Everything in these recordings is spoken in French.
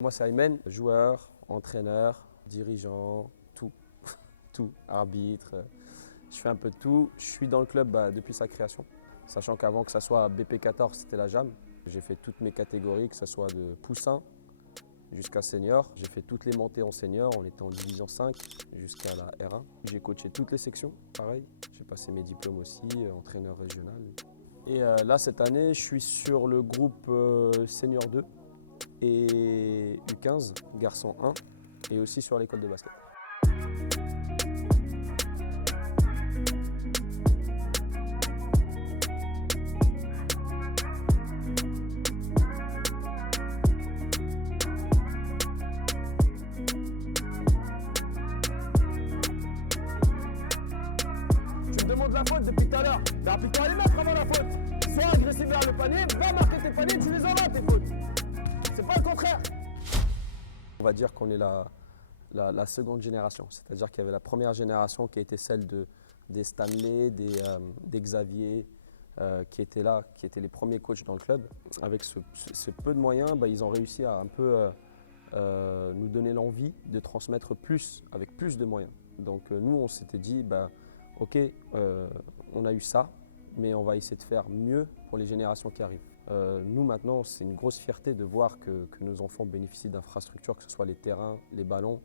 Moi, c'est Aymen, joueur, entraîneur, dirigeant, tout, tout, arbitre. Je fais un peu de tout. Je suis dans le club depuis sa création, sachant qu'avant que ça soit BP14, c'était la JAM. J'ai fait toutes mes catégories, que ce soit de poussin jusqu'à senior. J'ai fait toutes les montées en senior, on était en division 5 jusqu'à la R1. J'ai coaché toutes les sections, pareil. J'ai passé mes diplômes aussi, entraîneur régional. Et là, cette année, je suis sur le groupe senior 2 et U15, garçon 1, et aussi sur l'école de basket. Tu me demandes la faute depuis tout à l'heure. T'as appliqué à les mettre avant la faute. Sois agressif vers le panier, va marquer tes paniers, tu les auras tes fautes. C'est pas le contraire. On va dire qu'on est la seconde génération, c'est-à-dire qu'il y avait la première génération qui était celle des Stanley, des Xavier, qui étaient là, qui étaient les premiers coachs dans le club. Avec ce peu de moyens, ils ont réussi à un peu nous donner l'envie de transmettre plus, avec plus de moyens. Donc nous, on s'était dit, ok, on a eu ça, mais on va essayer de faire mieux pour les générations qui arrivent. Nous maintenant, c'est une grosse fierté de voir que nos enfants bénéficient d'infrastructures, que ce soit les terrains, les ballons,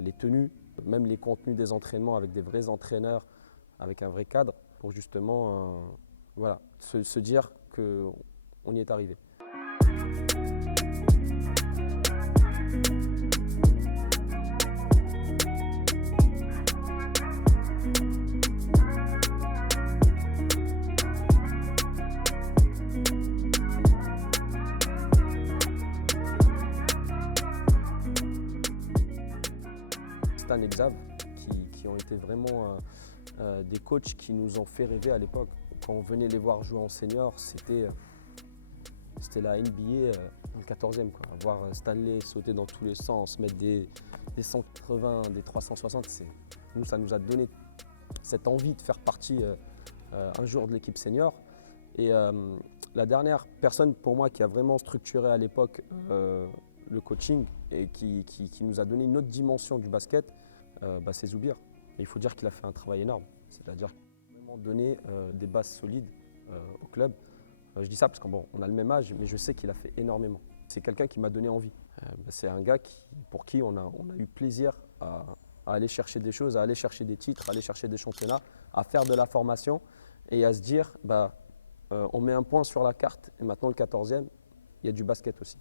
les tenues, même les contenus des entraînements avec des vrais entraîneurs, avec un vrai cadre, pour justement se dire qu'on y est arrivé. Stan et Xav qui ont été vraiment des coachs qui nous ont fait rêver à l'époque. Quand on venait les voir jouer en senior, c'était la NBA dans le 14e. Quoi. Voir Stanley sauter dans tous les sens, mettre des 180, des 360, nous, ça nous a donné cette envie de faire partie un jour de l'équipe senior. Et la dernière personne pour moi qui a vraiment structuré à l'époque le coaching et qui nous a donné une autre dimension du basket, c'est Zoubir. Et il faut dire qu'il a fait un travail énorme, c'est-à-dire qu'il a vraiment donné des bases solides au club. Je dis ça parce qu'on a le même âge, mais je sais qu'il a fait énormément. C'est quelqu'un qui m'a donné envie. C'est un gars pour qui on a eu plaisir à aller chercher des choses, à aller chercher des titres, à aller chercher des championnats, à faire de la formation et à se dire, on met un point sur la carte et maintenant le 14e, il y a du basket aussi.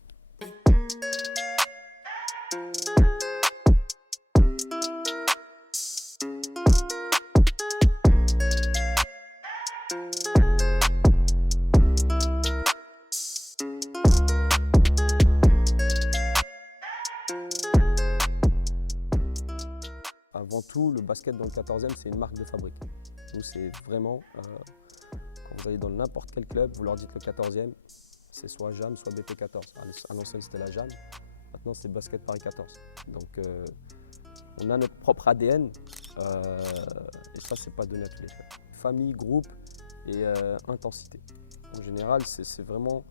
Avant tout, le basket dans le 14e, c'est une marque de fabrique. Nous, c'est vraiment, quand vous allez dans n'importe quel club, vous leur dites le 14e, c'est soit JAM, soit BP14. À l'ancienne, c'était la JAM. Maintenant, c'est Basket Paris 14. Donc, on a notre propre ADN et ça, c'est pas donné à tous les clubs. Famille, groupe et intensité. En général, c'est vraiment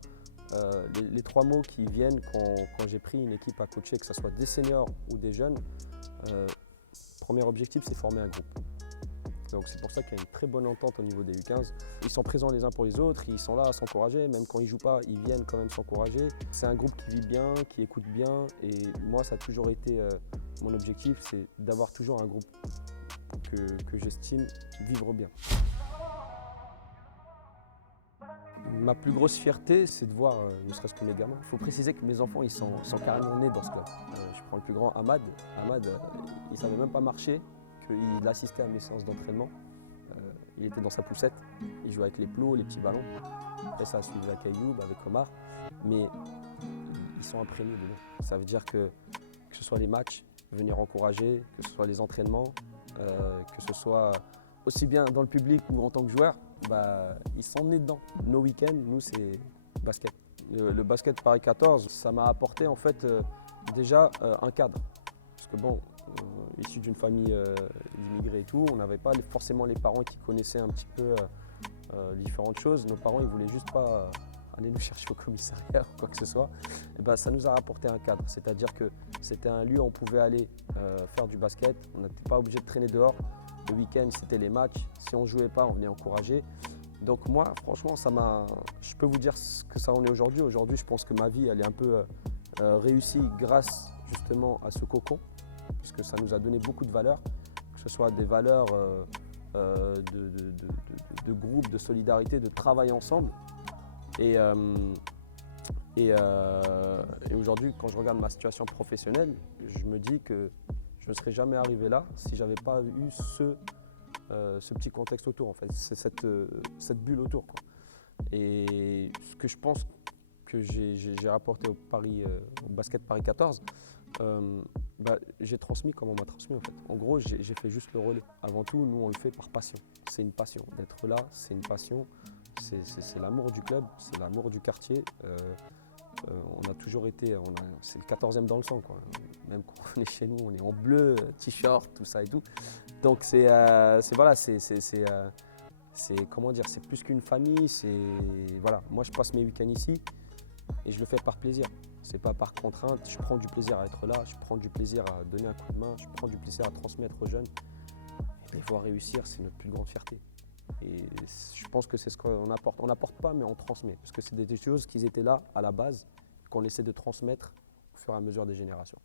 les trois mots qui viennent quand j'ai pris une équipe à coacher, que ce soit des seniors ou des jeunes. Premier objectif, c'est former un groupe. Donc c'est pour ça qu'il y a une très bonne entente au niveau des U15. Ils sont présents les uns pour les autres, ils sont là à s'encourager, même quand ils ne jouent pas, ils viennent quand même s'encourager. C'est un groupe qui vit bien, qui écoute bien, et moi ça a toujours été mon objectif, c'est d'avoir toujours un groupe que j'estime vivre bien. Ma plus grosse fierté, c'est de voir, ne serait-ce que mes gamins. Il faut préciser que mes enfants, ils sont carrément nés dans ce club. Je prends le plus grand, Ahmad. Ahmad, il ne savait même pas marcher, qu'il assistait à mes séances d'entraînement. Il était dans sa poussette, il jouait avec les plots, les petits ballons. Après ça a suivi avec Ayoub, avec Omar. Mais ils sont imprégnés de nous. Ça veut dire que ce soit les matchs, venir encourager, que ce soit les entraînements, que ce soit aussi bien dans le public ou en tant que joueur, ils sont nés dedans. Nos week-ends, nous, c'est basket. Le basket Paris 14, ça m'a apporté en fait déjà un cadre. Parce que issu d'une famille d'immigrés et tout, on n'avait pas forcément les parents qui connaissaient un petit peu les différentes choses. Nos parents, ils voulaient juste pas allez nous chercher au commissariat ou quoi que ce soit, et ben, ça nous a rapporté un cadre. C'est-à-dire que c'était un lieu où on pouvait aller faire du basket, on n'était pas obligé de traîner dehors. Le week-end, c'était les matchs. Si on ne jouait pas, on venait encourager. Donc moi, franchement, je peux vous dire ce que ça en est aujourd'hui. Aujourd'hui, je pense que ma vie, elle est un peu réussie grâce justement à ce cocon, puisque ça nous a donné beaucoup de valeurs, que ce soit des valeurs de groupe, de solidarité, de travail ensemble. Et aujourd'hui, quand je regarde ma situation professionnelle, je me dis que je ne serais jamais arrivé là si je n'avais pas eu ce petit contexte autour. En fait. C'est cette bulle autour, quoi. Et ce que je pense que j'ai rapporté au basket Paris 14, j'ai transmis comme on m'a transmis, en fait. En gros, j'ai fait juste le relais. Avant tout, nous, on le fait par passion. C'est une passion. D'être là, c'est une passion. C'est l'amour du club, c'est l'amour du quartier. On a toujours été, c'est le 14e dans le sang, quoi. Même quand on est chez nous, on est en bleu, t-shirt, tout ça et tout. Donc comment dire, c'est plus qu'une famille. Voilà, moi je passe mes week-ends ici et je le fais par plaisir. C'est pas par contrainte. Je prends du plaisir à être là, je prends du plaisir à donner un coup de main, je prends du plaisir à transmettre aux jeunes. Et voir réussir, c'est notre plus grande fierté. Et je pense que c'est ce qu'on apporte. On n'apporte pas, mais on transmet. Parce que c'est des choses qui étaient là à la base, qu'on essaie de transmettre au fur et à mesure des générations.